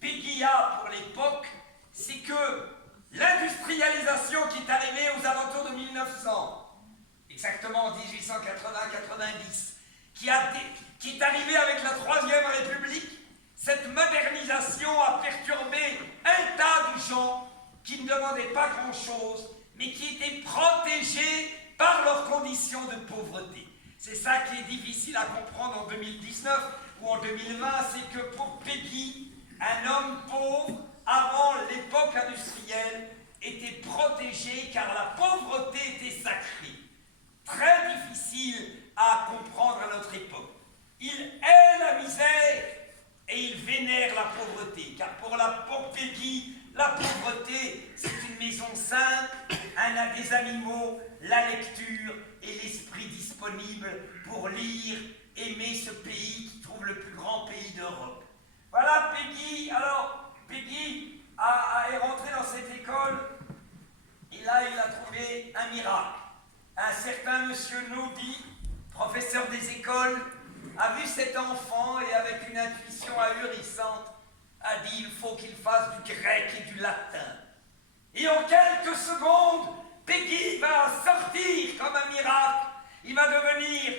Péguy a pour l'époque, c'est que l'industrialisation qui est arrivée aux alentours de 1900, exactement en 1880-90, qui est arrivée avec la Troisième République, cette modernisation a perturbé un tas de gens qui ne demandaient pas grand-chose, mais qui étaient protégés par leurs conditions de pauvreté. C'est ça qui est difficile à comprendre en 2019 ou en 2020, c'est que pour Péguy, un homme pauvre, avant l'époque industrielle, était protégé car la pauvreté était sacrée. Très difficile à comprendre à notre époque. Il hait la misère et il vénère la pauvreté, car pour Péguy, la pauvreté, c'est une maison simple, des animaux, la lecture et l'esprit disponible pour lire, aimer ce pays qui trouve le plus grand pays d'Europe. Voilà Péguy. Alors, Péguy est rentré dans cette école et là, il a trouvé un miracle. Un certain monsieur Nauby, professeur des écoles, a vu cet enfant et avec une intuition ahurissante, a dit il faut qu'il fasse du grec et du latin. Et en quelques secondes, Péguy va sortir comme un miracle. Il va devenir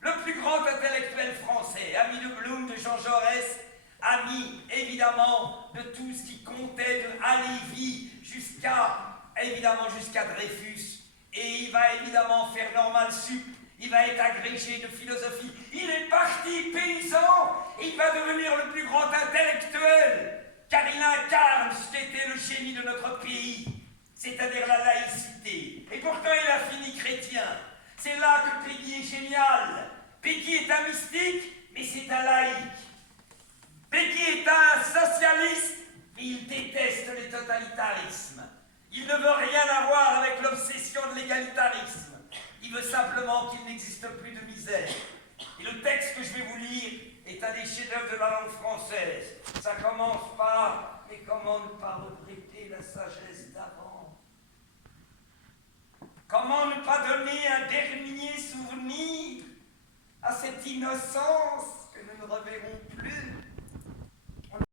le plus grand intellectuel français, ami de Blum, de Jean Jaurès, ami évidemment de tout ce qui comptait de Halévy jusqu'à Dreyfus. Et il va évidemment faire normal sup. Il va être agrégé de philosophie. Il est parti paysan. Il va devenir le plus grand intellectuel, car il incarne ce qu'était le génie de notre pays, c'est-à-dire la laïcité. Et pourtant, il a fini chrétien. C'est là que Péguy est génial. Péguy est un mystique, mais c'est un laïc. Péguy est un socialiste, mais il déteste les totalitarismes. Il ne veut rien avoir avec l'obsession de l'égalitarisme. Il veut simplement qu'il n'existe plus de misère. Et le texte que je vais vous lire est un des chefs-d'œuvre de la langue française. Ça commence par « Mais comment ne pas regretter la sagesse d'avant » Comment ne pas donner un dernier souvenir à cette innocence que nous ne reverrons plus?